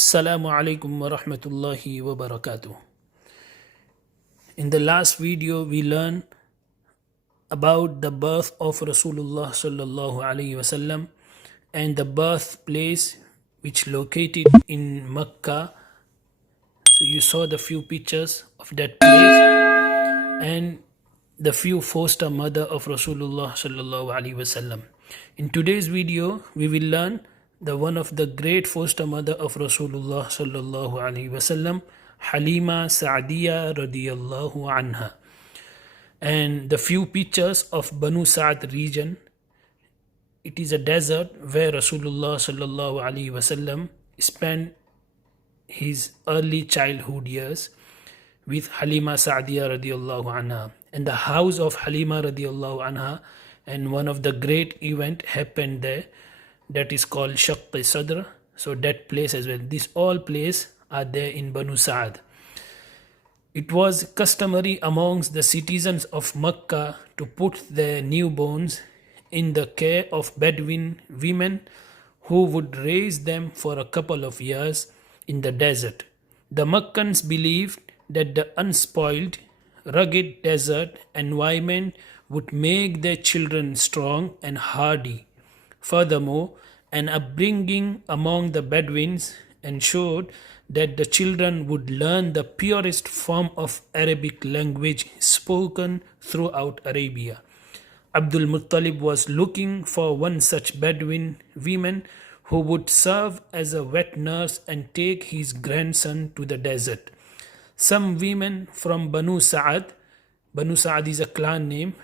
Assalamu alaikum wa rahmatullahi wa barakatuh. In the last video, we learned about the birth of Rasulullah sallallahu alaihi wasallam and the birthplace which located in Mecca. So you saw the few pictures of that place and the few foster mother of Rasulullah sallallahu alaihi wasallam. In today's video, we will learn the one of the great foster mother of Rasulullah sallallahu alaihi wasallam, Haleemah Sa'diya radiyallahu anha, and the few pictures of Banu Sa'd region. It is a desert where Rasulullah sallallahu alaihi wasallam spent his early childhood years with Haleemah Sa'diya radiyallahu anha, and the house of Haleemah radiyallahu anha, and one of the great event happened there, that is called Shaqq-e-Sadr. So that place as well. These all places are there in Banu Sa'd. It was customary amongst the citizens of Mecca to put their newborns in the care of Bedouin women who would raise them for a couple of years in the desert. The Meccans believed that the unspoiled, rugged desert environment would make their children strong and hardy. Furthermore, an upbringing among the Bedouins ensured that the children would learn the purest form of Arabic language spoken throughout Arabia. Abdul Muttalib was looking for one such Bedouin woman who would serve as a wet nurse and take his grandson to the desert. Some women from Banu Sa'd is a clan name.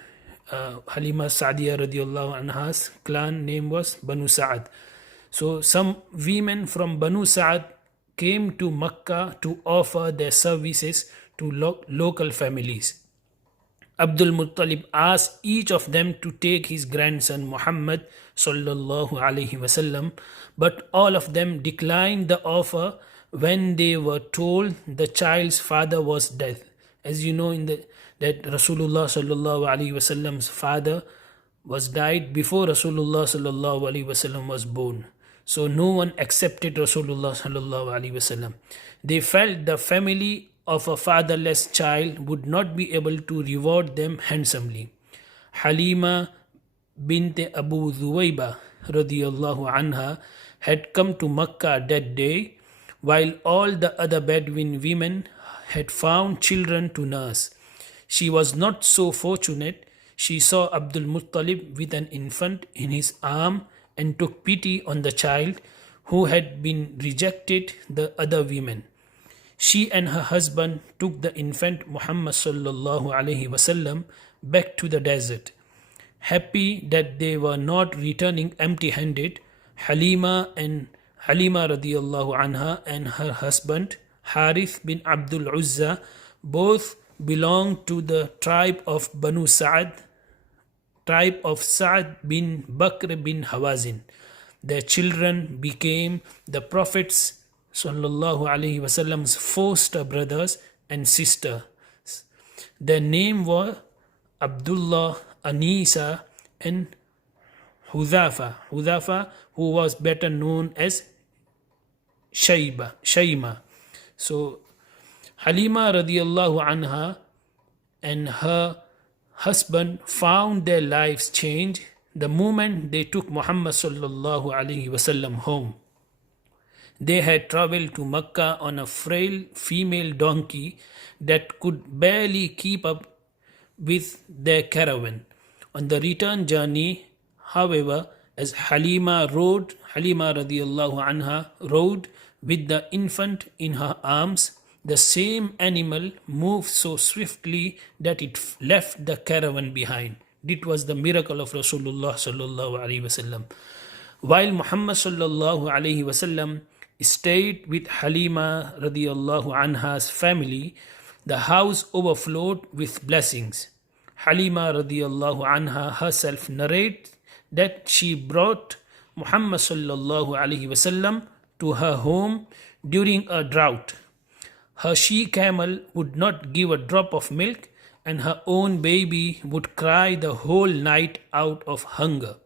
Haleemah Sa'diya radiyallahu anha's clan name was Banu Sa'd. So some women from Banu Sa'd came to Mecca to offer their services to local families. Abdul Muttalib asked each of them to take his grandson Muhammad sallallahu alaihi wasallam, but all of them declined the offer when they were told the child's father was dead. As you know, that Rasulullah sallallahu alaihi wasallam's father was died before Rasulullah sallallahu alaihi wasallam was born. So no one accepted Rasulullah sallallahu alaihi wasallam. They felt the family of a fatherless child would not be able to reward them handsomely. Haleemah bint Abu Dhuwayba radiyallahu anha had come to Mecca that day, while all the other Bedouin women had found children to nurse. She was not so fortunate. She saw Abdul Muttalib with an infant in his arm and took pity on the child who had been rejected the other women. She and her husband took the infant Muhammad sallallahu alaihi wasallam back to the desert. Happy that they were not returning empty-handed, Haleemah radiyallahu anha and her husband Harith bin Abdul Uzza both belonged to the tribe of Banu Sa'd, tribe of Sa'd bin Bakr bin Hawazin. Their children became the Prophet's sallallahu alaihi wasallam's foster brothers and sisters. Their name were Abdullah, Anisa and Hudhafa, who was better known as Shaima. So Haleemah radiyallahu anha and her husband found their lives change the moment they took Muhammad sallallahu alaihi wasallam home. They had traveled to Mecca on a frail female donkey that could barely keep up with their caravan. On the return journey, however, as Haleemah radiyallahu anha rode with the infant in her arms, the same animal moved so swiftly that it left the caravan behind. It was the miracle of Rasulullah sallallahu alaihi wasallam. While Muhammad sallallahu alaihi wasallam stayed with Haleemah radiyallahu anha's family, the house overflowed with blessings. Haleemah radiyallahu anha herself narrates that she brought Muhammad sallallahu alaihi wasallam to her home during a drought. Her she-camel would not give a drop of milk, and her own baby would cry the whole night out of hunger.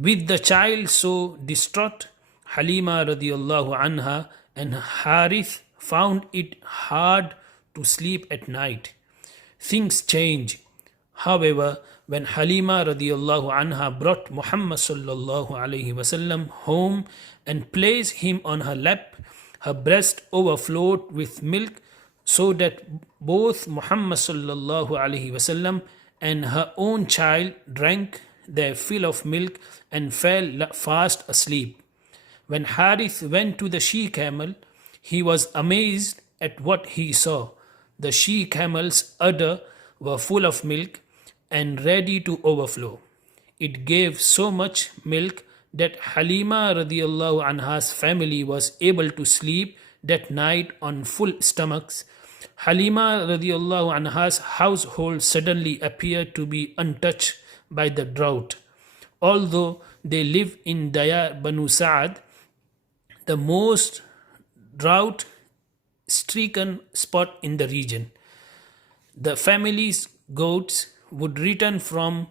With the child so distraught, Haleemah radiyallahu anha and Harith found it hard to sleep at night. Things change. However, when Haleemah radiallahu anha brought Muhammad sallallahu alayhi wasallam home and placed him on her lap, her breast overflowed with milk so that both Muhammad sallallahu alayhi wasallam and her own child drank their fill of milk and fell fast asleep. When Harith went to the she-camel, he was amazed at what he saw. The she-camel's udder were full of milk and ready to overflow. It gave so much milk that Haleemah radiallahu anha's family was able to sleep that night on full stomachs. Haleemah radiallahu anha's household suddenly appeared to be untouched by the drought. Although they live in Diyar Banu Sa'ad, the most drought-stricken spot in the region. The family's goats would return from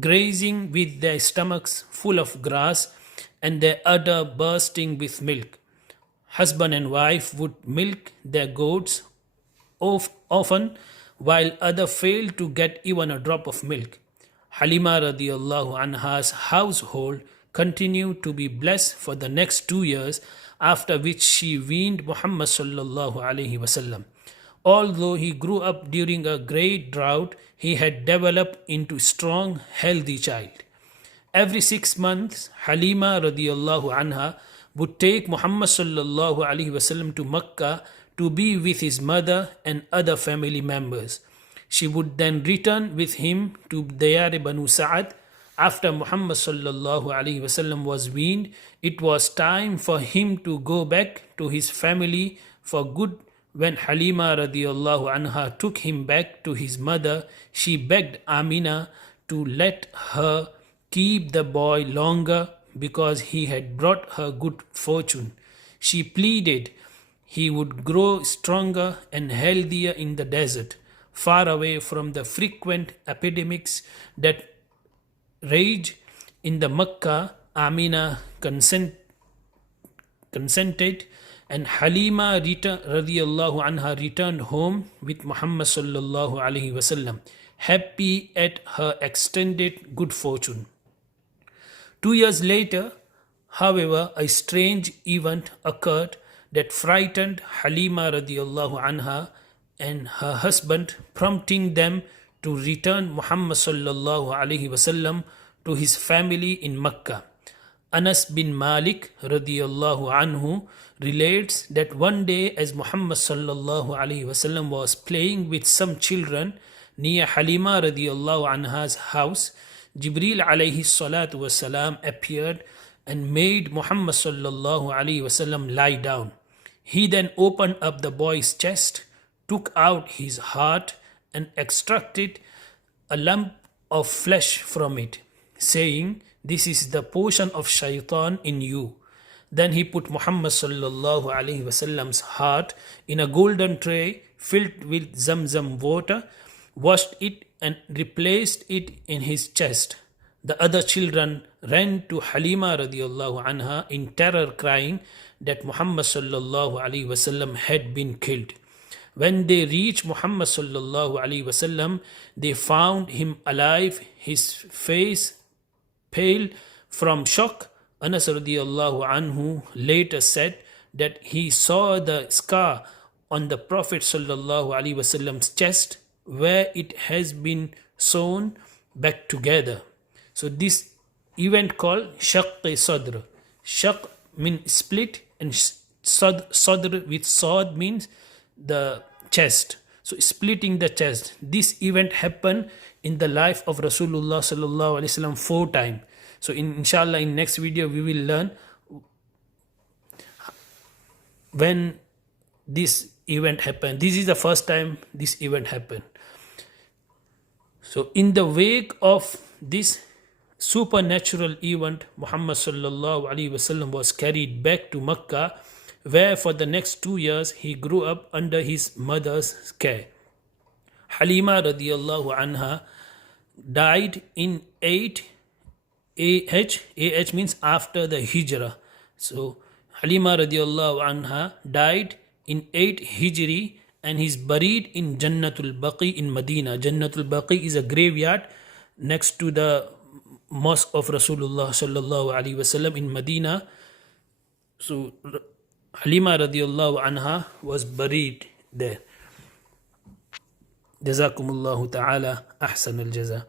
grazing with their stomachs full of grass and their udder bursting with milk. Husband and wife would milk their goats often, while others failed to get even a drop of milk. Haleemah radiallahu anha's household continued to be blessed for the next 2 years, after which she weaned Muhammad sallallahu alayhi wasallam. Although he grew up during a great drought, he had developed into a strong, healthy child. Every 6 months, Haleemah radiallahu anha would take Muhammad sallallahu alayhi wasallam to Makkah to be with his mother and other family members. She would then return with him to Diyar Banu Sa'ad. After Muhammad sallallahu alayhi wasallam was weaned, it was time for him to go back to his family for good. When Haleemah radiallahu anha took him back to his mother, she begged Amina to let her keep the boy longer because he had brought her good fortune. She pleaded he would grow stronger and healthier in the desert, far away from the frequent epidemics that rage in the Makkah. Amina consented, and Haleemah radiallahu anha returned home with Muhammad sallallahu alayhi wasallam, happy at her extended good fortune. 2 years later, however, a strange event occurred that frightened Haleemah radiallahu anha and her husband, prompting them to return Muhammad sallallahu alayhi wasallam to his family in Makkah. Anas bin Malik radiallahu anhu relates that one day as Muhammad sallallahu alayhi wasallam was playing with some children near Haleemah radiallahu anha's house, Jibril alayhi salatu wasalam appeared and made Muhammad sallallahu alayhi wasallam lie down. He then opened up the boy's chest, took out his heart and extracted a lump of flesh from it, saying, "This is the portion of shaitan in you." Then he put Muhammad sallallahu alayhi wasallam's heart in a golden tray filled with Zamzam water, washed it and replaced it in his chest. The other children ran to Haleemah radiallahu anha in terror, crying that Muhammad sallallahu alayhi wasallam had been killed. When they reached Muhammad sallallahu alayhi wasallam, they found him alive, his face pale from shock. Anas radiallahu anhu later said that he saw the scar on the Prophet sallallahu alaihi wasallam's chest where it has been sewn back together. So this event called shaqq sadr. Shaq means split and sadr with sad means the chest. So splitting the chest. This event happened in the life of Rasulullah sallallahu alaihi wasallam 4 times. So inshallah in next video we will learn when this event happened. This is the first time this event happened. So in the wake of this supernatural event, Muhammad sallallahu alaihi wasallam was carried back to Makkah, where for the next 2 years he grew up under his mother's care. Haleemah radiallahu anha died in 8 AH means after the Hijrah. So Haleemah radiallahu anha died in 8 Hijri and he's buried in Jannatul Baqi in Medina. Jannatul Baqi is a graveyard next to the mosque of Rasulullah sallallahu alaihi wasallam in Medina. So Haleemah radiallahu anha was buried there. Jazakumullahu ta'ala ahsan al-jaza.